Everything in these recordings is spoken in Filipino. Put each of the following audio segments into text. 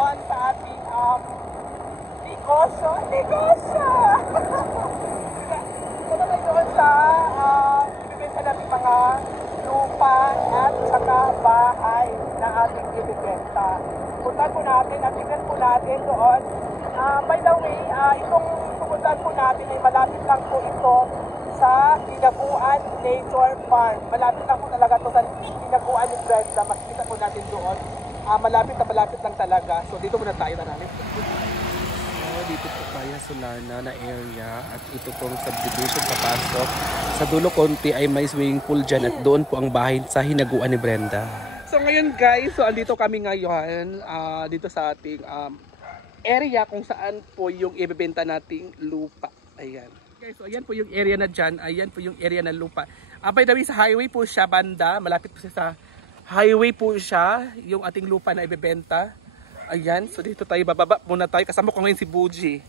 doon sa ating negosyo. Punta tayo doon sa ibibenta natin mga lupa at saka bahay na ating ibibenta. Puntahan po natin at tingnan po natin doon. By the way, itong pupuntahan po natin ay malapit lang po ito sa Dinaguan Nature Farm. Malapit lang po talaga ito sa Dinaguan ni Brenda. Makikita po natin doon. Malapit lang talaga. So dito muna tayo na namin. So, dito po tayo sa Solana na area at ito pong subdivision papasok. Sa dulo konti ay may swimming pool dyan at doon po ang bahay sa Hinaguan ni Brenda. So ngayon guys, so andito kami ngayon dito sa ating area kung saan po yung ibebenta nating lupa. Ayan. Guys, so ayan po yung area na dyan. Ayan po yung area ng lupa. By the way, sa highway po siya banda. Malapit po siya sa highway po siya. Yung ating lupa na ibebenta. Ayan. So dito tayo bababa muna tayo. Kasama ko ngayon si Buji.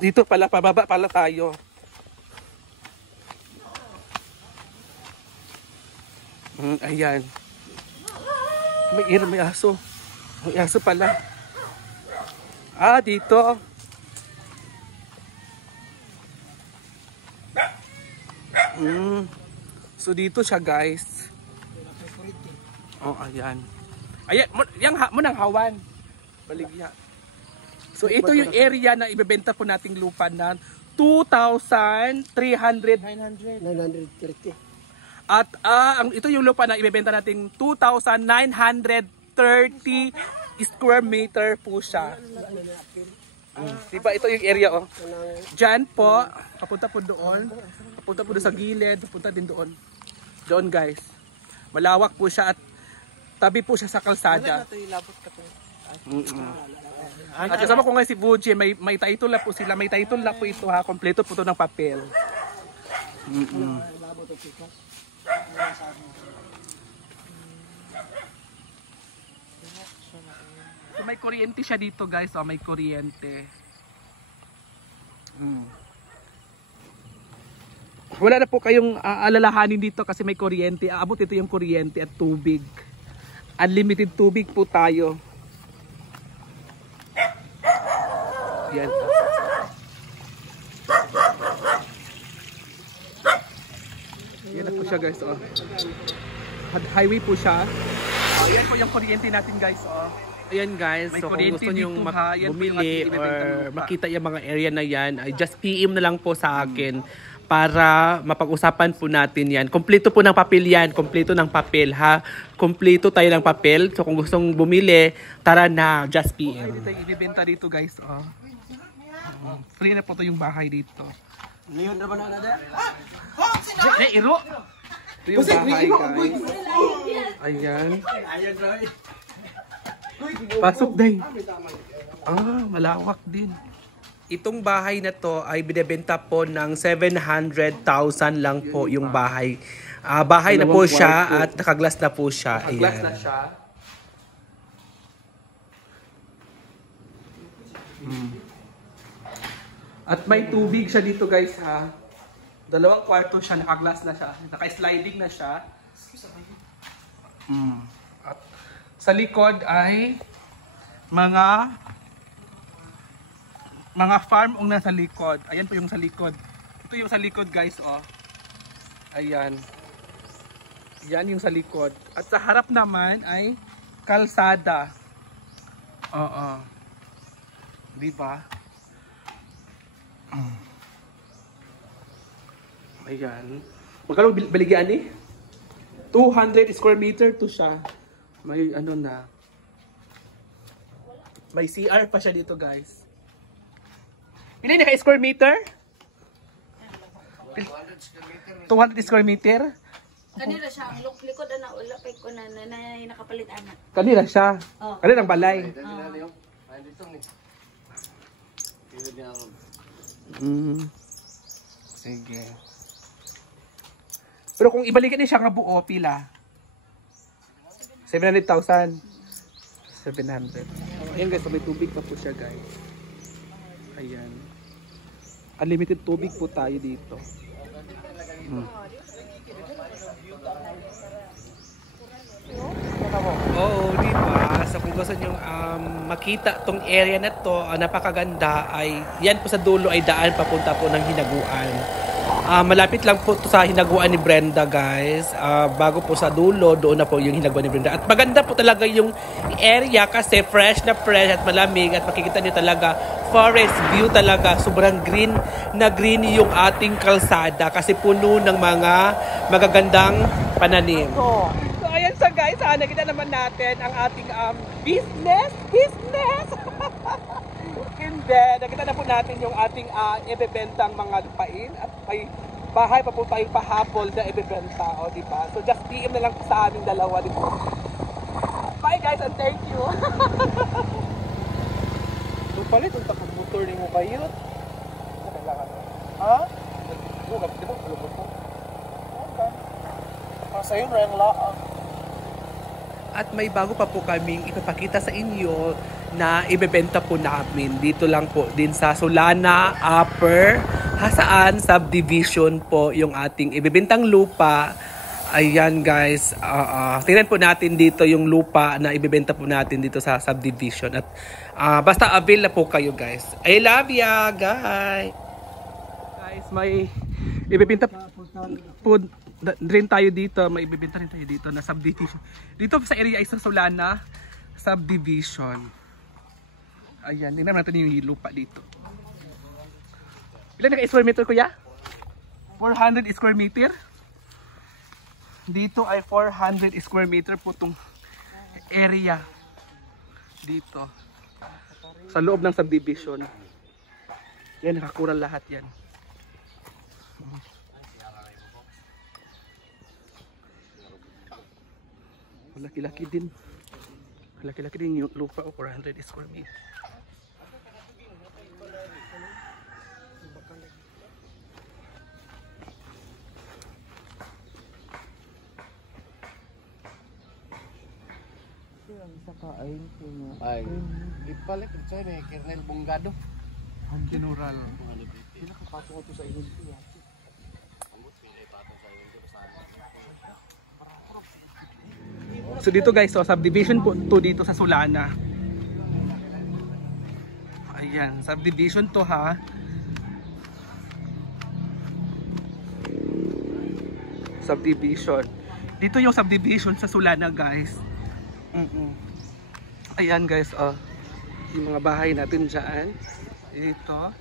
Dito pala, pababa pala tayo. Ayan. May aso. May aso pala. Dito. So dito siya guys. Oh, ayan. Ayan, munang hawan. Baligya. So ito yung area na ibebenta po nating lupa na 930. At ito yung lupa na ibebenta nating 2,930 square meter po siya. Diba ito yung area oh. Diyan po, papunta po doon. Papunta po doon sa gilid, papunta din doon. Doon guys. Malawak po siya at tabi po siya sa kalsada. At kasama ko ngayon si Buji, may title na po sila. May title na po ito ha, kompleto po ito ng papel. So may kuryente siya dito guys, may kuryente. Wala na po kayong alalahanin dito kasi may kuryente. Aabot ito yung kuryente at tubig. Unlimited tubig po tayo. Yan. Yan na po siya guys. Highway po siya. Yan po yung kuryente natin guys. Ayan guys, so kung gusto nyo bumili or makita yung mga area na yan, ay just PM na lang po sa akin para mapag-usapan po natin yan. Kompleto po ng papel yan, kompleto ng papel ha. Kompleto tayo ng papel. So kung gustong bumili, tara na, just PM. Dito tayo ibibenta dito guys. Free na po ito yung bahay dito. Ngayon na ba na nada? Iro! Ito yung bahay guys. Ayan. Pasok day. Malawak din. Itong bahay na to ay binebenta po ng 700,000 lang po yung bahay. Bahay na po siya at nakaglass na po siya. Nakaglass na siya. At may tubig siya dito guys ha. 2 kwarto siya, nakaglass na siya. Naka-sliding na siya. At sa likod ay mga farm ang nasa likod. Ayan po yung sa likod. Ito yung sa likod guys Ayan. Yan yung sa likod. At sa harap naman ay kalsada. Diba? Ayan. Magkano baligyan ni? 200 square meter to siya. May ano na. May CR pa siya dito guys. Pili na ka square meter? 200 square meter? Kanila siya, ang likod na ulapay ko na nakapalit anak. Kanila siya. Kanila ang balay. Sige. Pero kung ibalikan niya siya nga buo, pila? 700,000. 700. Ayan guys, may tubig pa po siya guys. Ayan. Unlimited tubig po tayo dito. Oo, di ba? So kung gusto nyo makita tong area na to, napakaganda, ay yan po sa dulo ay daan papunta po ng Hinaguan. Malapit lang po to sa Hinaguan ni Brenda, guys. Bago po sa dulo, doon na po yung Hinaguan ni Brenda. At maganda po talaga yung area kasi fresh na fresh at malamig at makikita nyo talaga forest view talaga. Sobrang green na green yung ating kalsada kasi puno ng mga magagandang pananim. So ayan sa guys, nakita naman natin ang ating business. Hindi, nakita na po natin yung ating ibebentang mga lupain at may bahay pa po tayong pahabol na ibebenta, o di ba? So just PM na lang po sa aming dalawa, di ba? Bye guys and thank you. So palit ang takot-motor ni mo kayo. Ha? Di ba? Sa'yo na yung laang. At may bago pa po kaming ipapakita sa inyo na ibebenta po namin dito lang po din sa Solana Upper Hasaan Subdivision po yung ating ibebentang lupa. Ayan guys, tingnan po natin dito yung lupa na ibebenta po natin dito sa subdivision at basta avail na po kayo guys. I love ya guys. Guys, may ibebenta po rin tayo dito, may ibebenta rin tayo dito na subdivision. Dito sa area ay sa Solana Subdivision. Ayan, tingnan natin yung lupa dito. Ilan na square meter kuya? 400 square meter. Dito ay 400 square meter po itong area. Dito. Sa loob ng subdivision. Yan, nakakural lahat yan. Laki-laki din. Laki-laki din yung lupa o 400 square meter. Ay, ipalit sa ni Kernel Bungado. Ang general. Sila kapasok ko to sa inyo. So dito guys, so subdivision po to dito sa Solana. Ayan, subdivision to ha. Subdivision. Dito yung subdivision sa Solana guys. Ayan guys, yung mga bahay natin dyan. Ito.